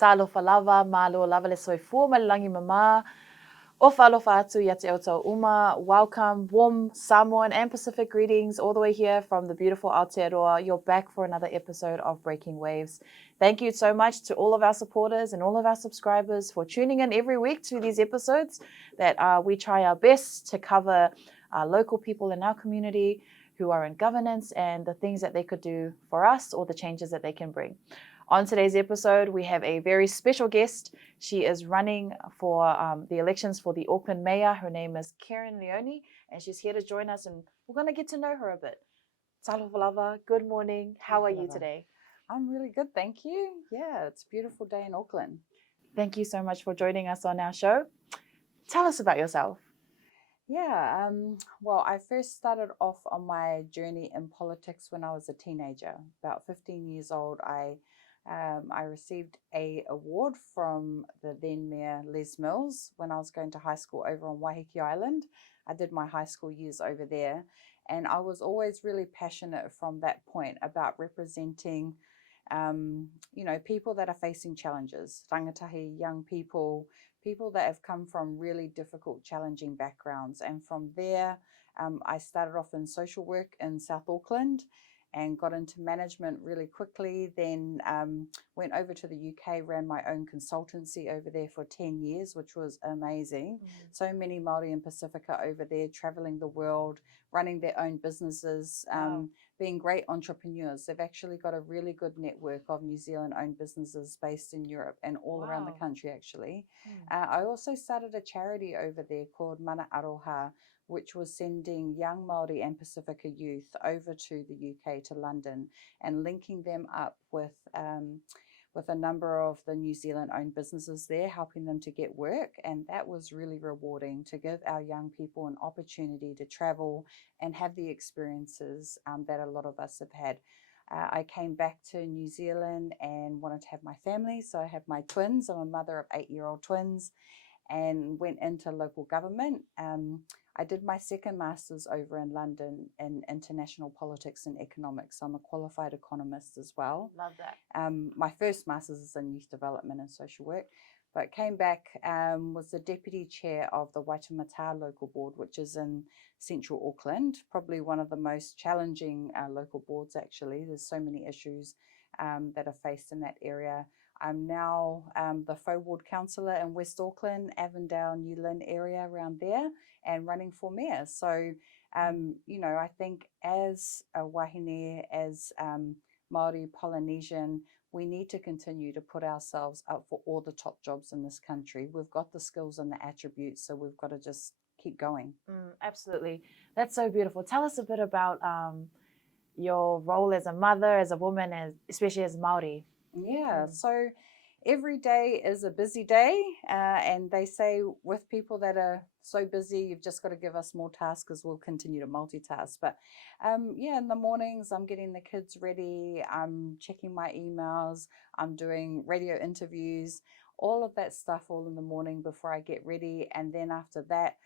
Talofa lava, malo lava le soifua malilangi mama. Ofa alofa atu ya te autau uma. Welcome, warm Samoan and Pacific greetings all the way here from the beautiful Aotearoa. You're back for another episode of Breaking Waves. Thank you so much to all of our supporters and all of our subscribers for tuning in every week to these episodes that we try our best to cover local people in our community who are in governance and the things that they could do for us or the changes that they can bring. On today's episode, we have a very special guest. She is running for the elections for the Auckland Mayor. Her name is Kerrin Leoni, and she's here to join us, and we're going to get to know her a bit. Talofa lava, good morning. How are you today? I'm really good, thank you. Yeah, it's a beautiful day in Auckland. Thank you so much for joining us on our show. Tell us about yourself. Yeah, well, I first started off on my journey in politics when I was a teenager. About 15 years old, I received an award from the then Mayor Les Mills when I was going to high school over on Waiheke Island. I did my high school years over there, and I was always really passionate from that point about representing people that are facing challenges, rangatahi, young people that have come from really difficult, challenging backgrounds. And from there, I started off in social work in South Auckland and got into management really quickly. Then went over to the UK, ran my own consultancy over there for 10 years, which was amazing. So many Māori in Pacifica over there, traveling the world, running their own businesses, being great entrepreneurs. They've actually got a really good network of New Zealand-owned businesses based in Europe and all around the country, actually. I also started a charity over there called Mana Aroha, which was sending young Māori and Pacifica youth over to the UK, to London, and linking them up with a number of the New Zealand-owned businesses there, helping them to get work. And that was really rewarding, to give our young people an opportunity to travel and have the experiences that a lot of us have had. I came back to New Zealand and wanted to have my family. So I have my twins. I'm a mother of 8-year-old twins, and went into local government. I did my second master's over in London in international politics and economics. So I'm a qualified economist as well. Love that. My first master's is in youth development and social work, but came back, was the deputy chair of the Waitemata local board, which is in central Auckland, probably one of the most challenging local boards, actually. There's so many issues that are faced in that area. I'm now the Faux Ward councillor in West Auckland, Avondale, New Lynn area around there, and running for mayor. So, I think as a wahine, as Māori, Polynesian, we need to continue to put ourselves up for all the top jobs in this country. We've got the skills and the attributes, so we've got to just keep going. Absolutely. That's so beautiful. Tell us a bit about your role as a mother, as a woman, and especially as Māori. Yeah, so every day is a busy day, and they say with people that are so busy, you've just got to give us more tasks because we'll continue to multitask. But in the mornings, I'm getting the kids ready, I'm checking my emails, I'm doing radio interviews, all of that stuff all in the morning before I get ready. And then after that,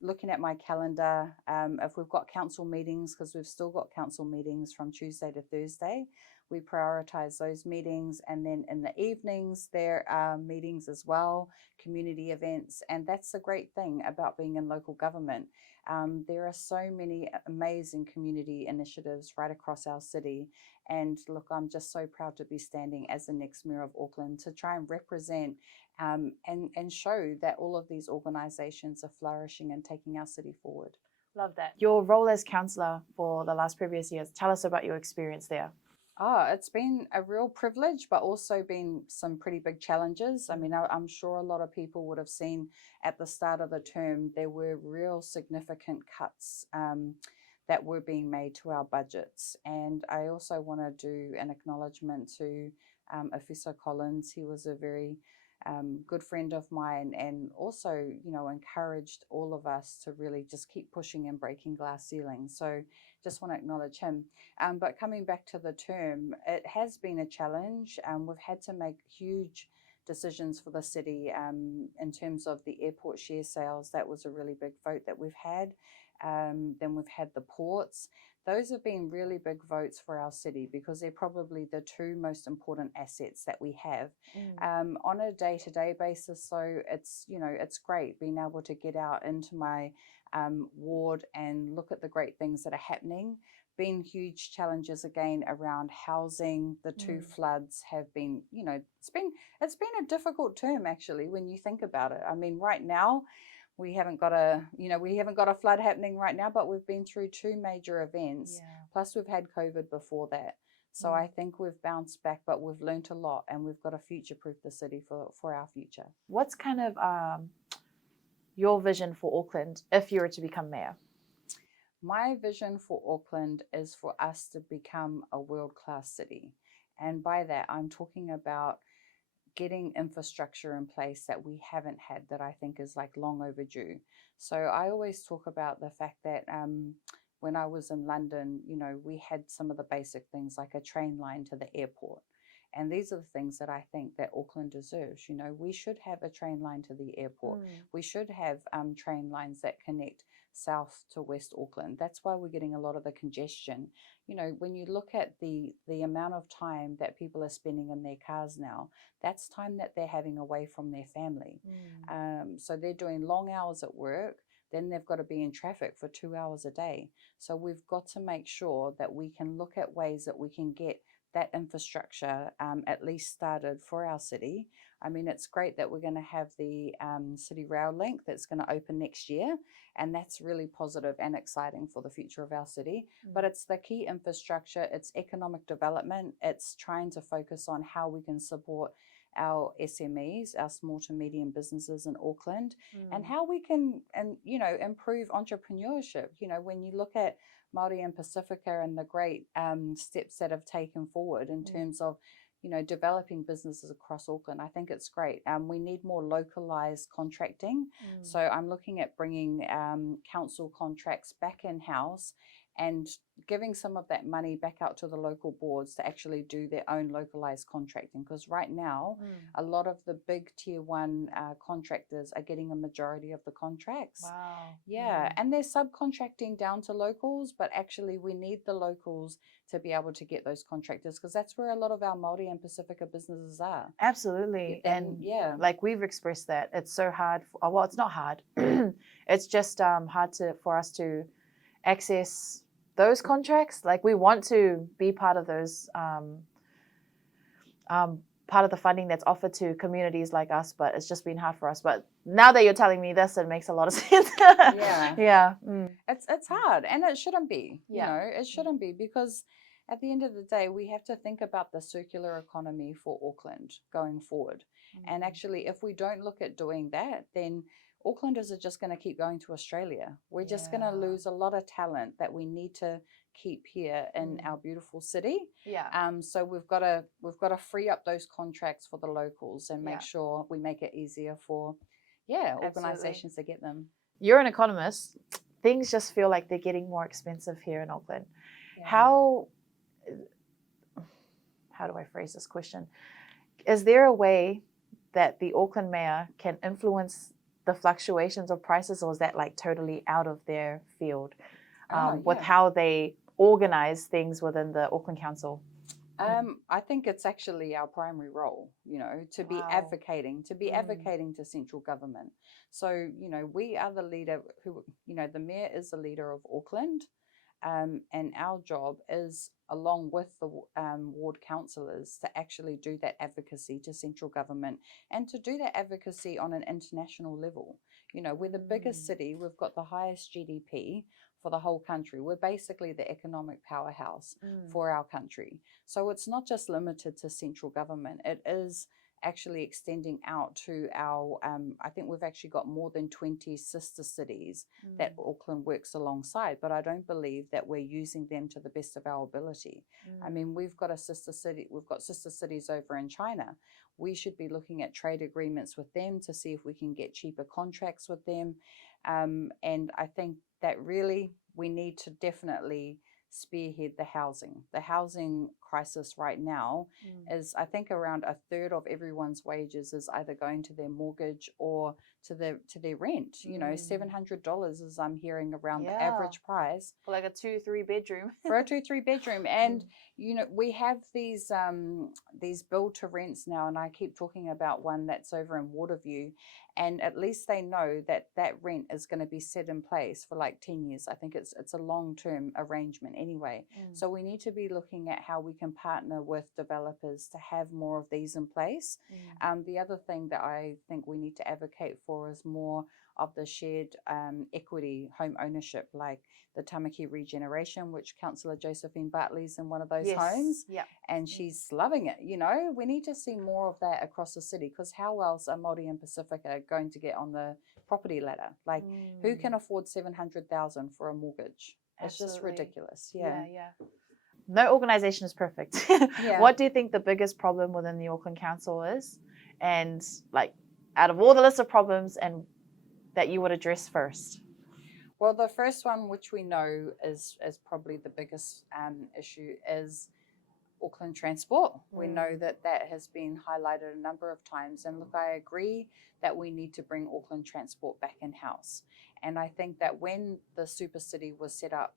looking at my calendar, if we've got council meetings, because we've still got council meetings from Tuesday to Thursday, we prioritize those meetings. And then in the evenings, there are meetings as well, community events. And that's the great thing about being in local government. There are so many amazing community initiatives right across our city. And look, I'm just so proud to be standing as the next Mayor of Auckland to try and represent and show that all of these organisations are flourishing and taking our city forward. Love that. Your role as councillor for the last previous years, tell us about your experience there. It's been a real privilege, but also been some pretty big challenges. I mean, I'm sure a lot of people would have seen at the start of the term, there were real significant cuts that were being made to our budgets. And I also want to do an acknowledgement to Officer Collins. He was a very good friend of mine, and also, encouraged all of us to really just keep pushing and breaking glass ceilings. So just want to acknowledge him. But coming back to the term, it has been a challenge. We've had to make huge decisions for the city in terms of the airport share sales. That was a really big vote that we've had. Then we've had the ports. those have been really big votes for our city because they're probably the two most important assets that we have on a day-to-day basis. So it's, you know, it's great being able to get out into my ward and look at the great things that are happening. Been huge challenges again around housing. The two floods have been, you know, it's been a difficult term actually when you think about it. I mean, right now we haven't got a flood happening right now, but we've been through two major events. Plus we've had COVID before that. So I think we've bounced back, but we've learnt a lot, and we've got to future-proof the city for our future. What's kind of your vision for Auckland if you were to become mayor? My vision for Auckland is for us to become a world-class city. And by that, I'm talking about getting infrastructure in place that we haven't had, that I think is like long overdue. So I always talk about the fact that when I was in London, you know, we had some of the basic things like a train line to the airport. And these are the things that I think that Auckland deserves. You know, we should have a train line to the airport. We should have train lines that connect south to West Auckland. That's why we're getting a lot of the congestion. You know, when you look at the amount of time that people are spending in their cars now, that's time that they're having away from their family. So they're doing long hours at work, then they've got to be in traffic for 2 hours a day. So we've got to make sure that we can look at ways that we can get that infrastructure at least started for our city. I mean, it's great that we're going to have the City Rail link that's going to open next year, and that's really positive and exciting for the future of our city. But it's the key infrastructure, it's economic development, it's trying to focus on how we can support our SMEs, our small to medium businesses in Auckland, and how we can, and you know, improve entrepreneurship. You know, when you look at Māori and Pacifica and the great steps that have taken forward in terms of, you know, developing businesses across Auckland, I think it's great. We need more localized contracting. So I'm looking at bringing council contracts back in-house and giving some of that money back out to the local boards to actually do their own localized contracting. Because right now, a lot of the big tier one contractors are getting a majority of the contracts. Wow. Yeah, and they're subcontracting down to locals, but actually we need the locals to be able to get those contractors, because that's where a lot of our Māori and Pacifica businesses are. Absolutely. And yeah, like we've expressed that it's so hard. Well, it's not hard. It's just hard for us to access those contracts. Like we want to be part of those, part of the funding that's offered to communities like us, but it's just been hard for us. But now that you're telling me this, it makes a lot of sense. Yeah. It's hard, and it shouldn't be. Yeah. You know, it shouldn't be, because at the end of the day, we have to think about the circular economy for Auckland going forward. And actually, if we don't look at doing that, then Aucklanders are just going to keep going to Australia. We're just going to lose a lot of talent that we need to keep here in our beautiful city. So we've got to free up those contracts for the locals and make sure we make it easier for organizations to get them. You're an economist. Things just feel like they're getting more expensive here in Auckland. How do I phrase this question? Is there a way that the Auckland mayor can influence the fluctuations of prices, or is that like totally out of their field with how they organize things within the Auckland Council? I think it's actually our primary role, you know, to be advocating to central government. So, you know, we are the leader who, you know, the mayor is the leader of Auckland. And our job is, along with the ward councillors, to actually do that advocacy to central government and to do that advocacy on an international level. You know, we're the biggest city, we've got the highest GDP for the whole country. We're basically the economic powerhouse for our country. So it's not just limited to central government, it is actually extending out to our, I think we've actually got more than 20 sister cities that Auckland works alongside, but I don't believe that we're using them to the best of our ability. I mean, we've got sister cities over in China. We should be looking at trade agreements with them to see if we can get cheaper contracts with them. And I think that really we need to definitely spearhead the housing. The housing crisis right now is, I think, around a third of everyone's wages is either going to their mortgage or to their rent. You know, $700 is, I'm hearing, around the average price for like a 2-3 bedroom. For a 2-3 bedroom. And you know, we have these build to rents now, and I keep talking about one that's over in Waterview, and at least they know that that rent is going to be set in place for like 10 years. I think it's a long-term arrangement anyway. So we need to be looking at how we can partner with developers to have more of these in place. The other thing that I think we need to advocate for is more of the shared equity home ownership, like the Tamaki regeneration, which Councillor Josephine Bartley's in one of those homes, and she's loving it. You know, we need to see more of that across the city, because how else are Māori and Pacifica going to get on the property ladder? Like, who can afford $700,000 for a mortgage? It's just ridiculous. Yeah. No organisation is perfect. What do you think the biggest problem within the Auckland Council is? And like, out of all the list of problems, and that you would address first? Well, the first one, which we know is probably the biggest issue, is Auckland Transport. We know that has been highlighted a number of times. And look, I agree that we need to bring Auckland Transport back in-house. And I think that when the Super City was set up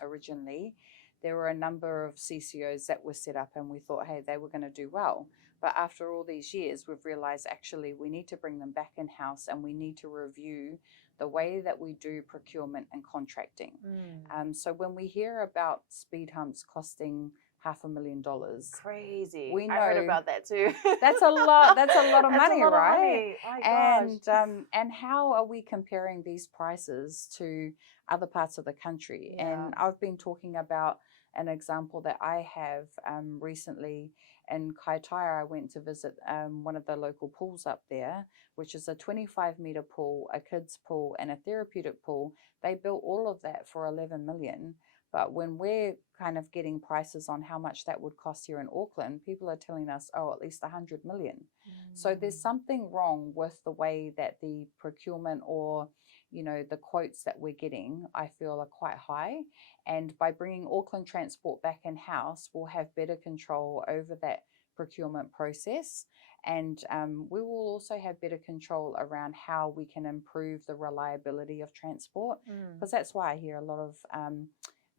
originally, there were a number of CCOs that were set up, and we thought, hey, they were going to do well. But after all these years, we've realized actually we need to bring them back in-house, and we need to review the way that we do procurement and contracting. So when we hear about speed humps costing $500,000, crazy. We know I heard about that too. That's a lot. That's a lot of money, right? My gosh. And how are we comparing these prices to other parts of the country? And I've been talking about an example that I have recently. In Kaitaia, I went to visit one of the local pools up there, which is a 25-metre pool, a kids pool, and a therapeutic pool. They built all of that for $11 million. But when we're kind of getting prices on how much that would cost here in Auckland, people are telling us, oh, at least $100 million. So there's something wrong with the way that the procurement, or, you know, the quotes that we're getting, I feel, are quite high. And by bringing Auckland Transport back in-house, we'll have better control over that procurement process. And we will also have better control around how we can improve the reliability of transport. Because that's why I hear a lot of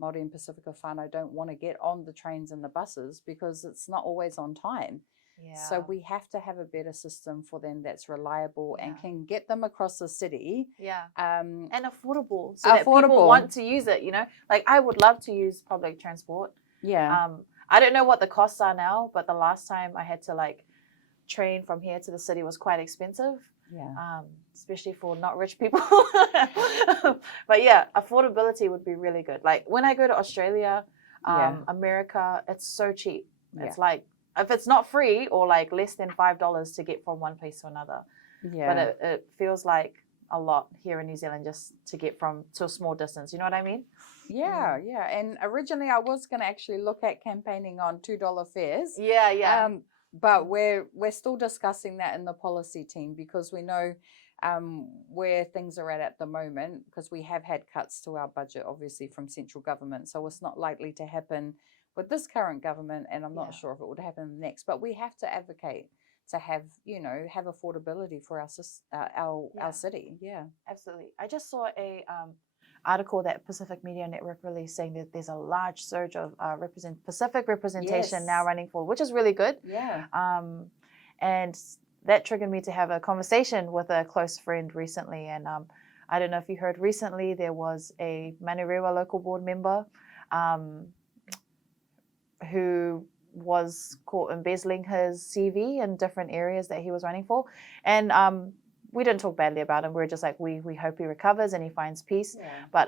Māori and Pacifica whānau don't want to get on the trains and the buses, because it's not always on time. So we have to have a better system for them that's reliable and can get them across the city. And affordable, so that people want to use it, you know? Like, I would love to use public transport. I don't know what the costs are now, but the last time I had to like train from here to the city was quite expensive. Especially for not rich people. But yeah, affordability would be really good. Like, when I go to Australia, America, it's so cheap. It's like, if it's not free, or like less than $5 to get from one place to another. But it feels like a lot here in New Zealand just to get to a small distance. You know what I mean? And originally I was going to actually look at campaigning on $2 fares. But we're still discussing that in the policy team, because we know where things are at the moment, because we have had cuts to our budget, obviously, from central government. So it's not likely to happen with this current government, and I'm not sure if it would happen next. But we have to advocate to have, you know, have affordability for our city. Absolutely. I just saw a article that Pacific Media Network released, saying that there's a large surge of Pacific representation now running forward, which is really good. And that triggered me to have a conversation with a close friend recently. And I don't know if you heard, recently there was a Manurewa local board member who was caught embezzling his CV in different areas that he was running for. And we didn't talk badly about him. We were just like, we hope he recovers and he finds peace. But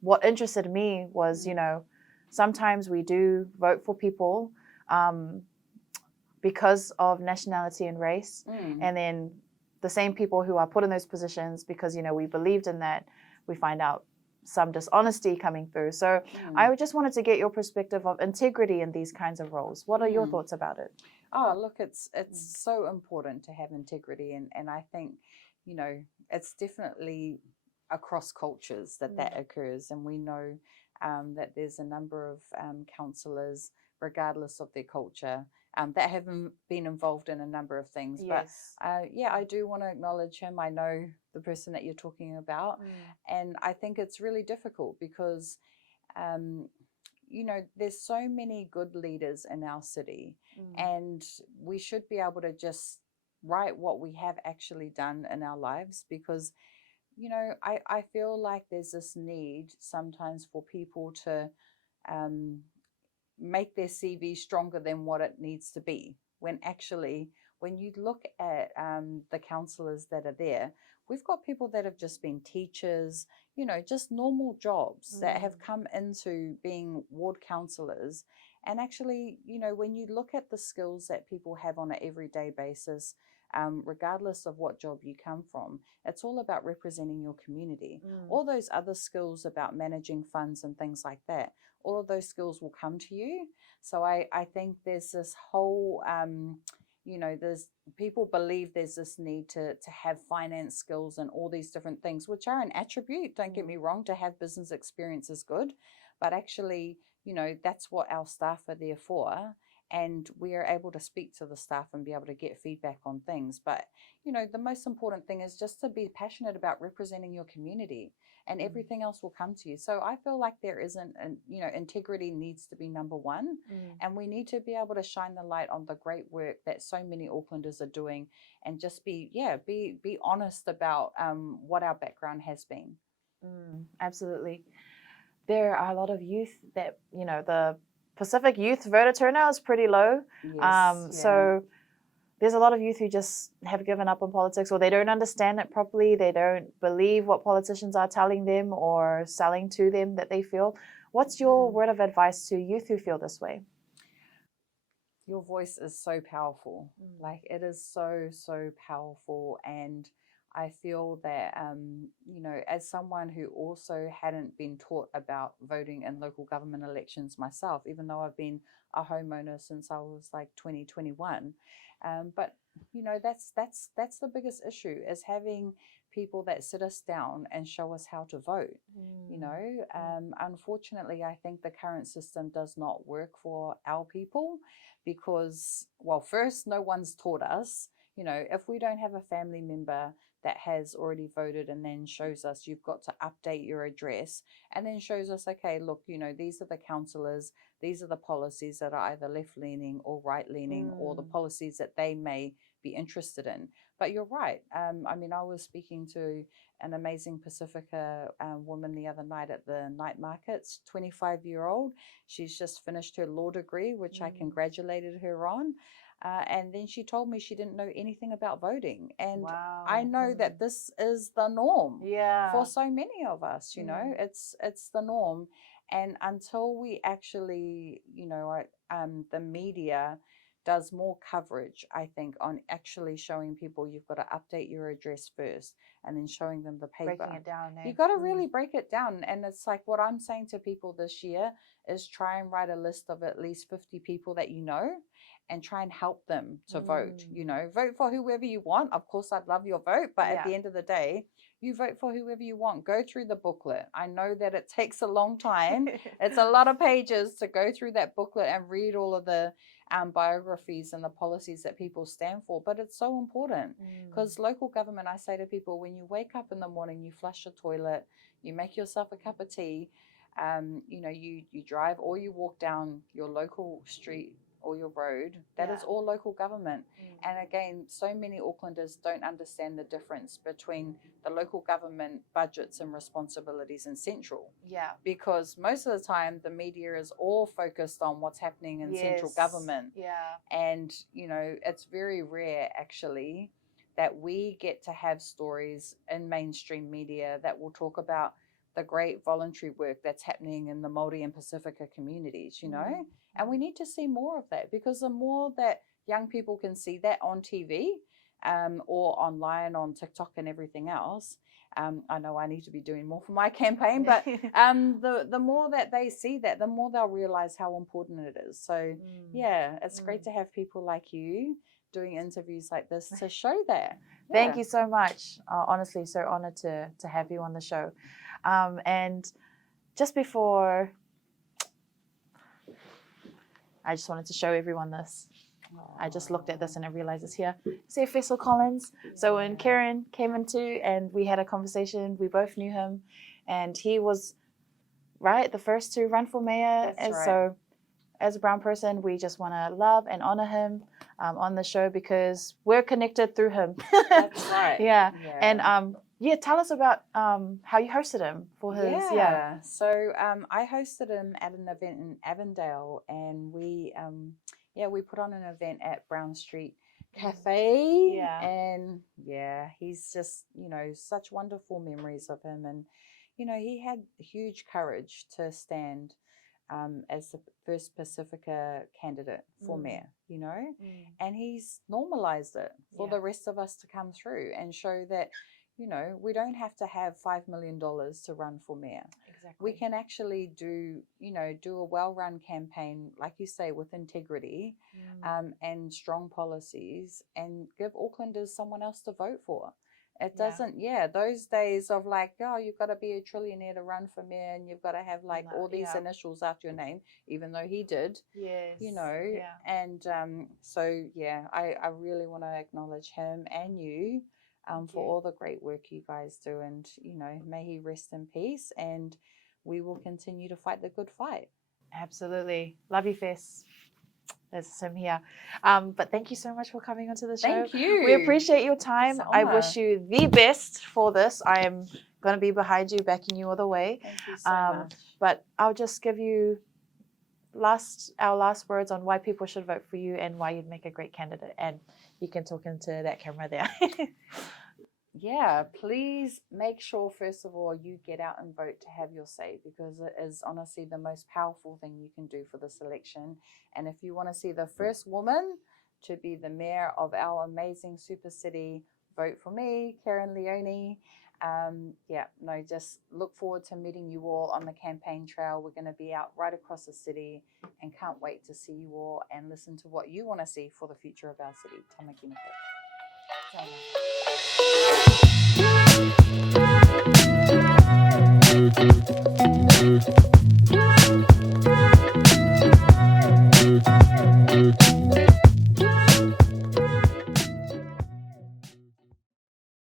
what interested me was, you know, sometimes we do vote for people because of nationality and race. And then the same people who are put in those positions because, you know, we believed in that, we find out some dishonesty coming through. So I just wanted to get your perspective of integrity in these kinds of roles. What are your thoughts about it? Oh, look, it's so important to have integrity. And I think, you know, it's definitely across cultures that occurs. And we know that there's a number of councillors, regardless of their culture, that have been involved in a number of things. Yes. But yeah, I do want to acknowledge him. I know the person that you're talking about. And I think it's really difficult because, you know, there's so many good leaders in our city, and we should be able to just write what we have actually done in our lives, because, you know, I feel like there's this need sometimes for people to make their CV stronger than what it needs to be, when actually, when you look at the councillors that are there, we've got people that have just been teachers, you know, just normal jobs that have come into being ward councillors. And actually, you know, when you look at the skills that people have on an everyday basis, regardless of what job you come from, it's all about representing your community. All those other skills about managing funds and things like that, all of those skills will come to you. So I think there's this whole, you know, there's people believe there's this need to have finance skills and all these different things, which are an attribute. Don't get me wrong, to have business experience is good, but actually, you know, that's what our staff are there for. And we are able to speak to the staff and be able to get feedback on things. But, you know, the most important thing is just to be passionate about representing your community, and everything else will come to you. So I feel like there isn't, you know, integrity needs to be number one. And we need to be able to shine the light on the great work that so many Aucklanders are doing, and just be honest about what our background has been. Absolutely. There are a lot of youth that, you know, the Pacific youth voter turnout is pretty low. So there's a lot of youth who just have given up on politics, or they don't understand it properly. They don't believe what politicians are telling them or selling to them that they feel. What's your word of advice to youth who feel this way? Your voice is so powerful. Like, it is so, so powerful. And I feel that, you know, as someone who also hadn't been taught about voting in local government elections myself, even though I've been a homeowner since I was like 2021, but, you know, that's the biggest issue, is having people that sit us down and show us how to vote. You know, unfortunately, I think the current system does not work for our people, because, well, first, no one's taught us. You know, if we don't have a family member that has already voted and then shows us you've got to update your address, and then shows us, okay, look, you know, these are the councillors, these are the policies that are either left-leaning or right-leaning, or the policies that they may be interested in. But you're right. I mean, I was speaking to an amazing Pacifica woman the other night at the night markets, 25-year-old. She's just finished her law degree, which I congratulated her on. And then she told me she didn't know anything about voting. And I know that this is the norm for so many of us, you know, it's the norm. And until we actually, you know, the media does more coverage, I think, on actually showing people you've got to update your address first, and then showing them the paper. Breaking it down. You've got to really break it down. And it's like, what I'm saying to people this year is try and write a list of at least 50 people that you know, and try and help them to vote. You know, vote for whoever you want. Of course, I'd love your vote, but at the end of the day, you vote for whoever you want. Go through the booklet. I know that it takes a long time. It's a lot of pages to go through that booklet and read all of the biographies and the policies that people stand for, but it's so important, because local government, I say to people, when you wake up in the morning, you flush the toilet, you make yourself a cup of tea, you know, you drive or you walk down your local street or your road, that is all local government. And again, so many Aucklanders don't understand the difference between the local government budgets and responsibilities and central. Because most of the time the media is all focused on what's happening in central government. And, you know, it's very rare actually that we get to have stories in mainstream media that will talk about the great voluntary work that's happening in the Māori and Pacifica communities, you know. And we need to see more of that, because the more that young people can see that on TV or online on TikTok and everything else, I know I need to be doing more for my campaign, but the more that they see that, the more they'll realize how important it is. So yeah, it's great to have people like you doing interviews like this to show that. Thank you so much. Honestly, so honored to have you on the show. And just before, I just wanted to show everyone this. I just looked at this and I realized it's here. See Faisal Collins. So when Kerrin came into and we had a conversation, we both knew him, and he was the first to run for mayor. That's right. So as a brown person, we just want to love and honor him on the show because we're connected through him. That's right. Yeah. And tell us about how you hosted him for his. So I hosted him at an event in Avondale, and we put on an event at Brown Street Cafe. And he's just, such wonderful memories of him. And, he had huge courage to stand as the first Pacifica candidate for mayor, and he's normalized it for the rest of us to come through and show that, we don't have to have $5 million to run for mayor. Exactly. We can actually do a well-run campaign, like you say, with integrity and strong policies, and give Aucklanders someone else to vote for. It doesn't, those days of like, you've got to be a trillionaire to run for mayor and you've got to have all these initials after your name, even though he did, and I really want to acknowledge him and you for all the great work you guys do, and, may he rest in peace, and we will continue to fight the good fight. Absolutely. Love you, Fess. There's him here. But thank you so much for coming onto the show. Thank you. We appreciate your time. I wish you the best for this. I am going to be behind you, backing you all the way. Thank you so much. But I'll just give you our last words on why people should vote for you and why you'd make a great candidate. And you can talk into that camera there. Please make sure, first of all, you get out and vote to have your say, because it is honestly the most powerful thing you can do for this election. And if you want to see the first woman to be the mayor of our amazing super city, vote for me, Kerrin Leoni. Just look forward to meeting you all on the campaign trail. We're going to be out right across the city and can't wait to see you all and listen to what you want to see for the future of our city. Tamaki Thank you.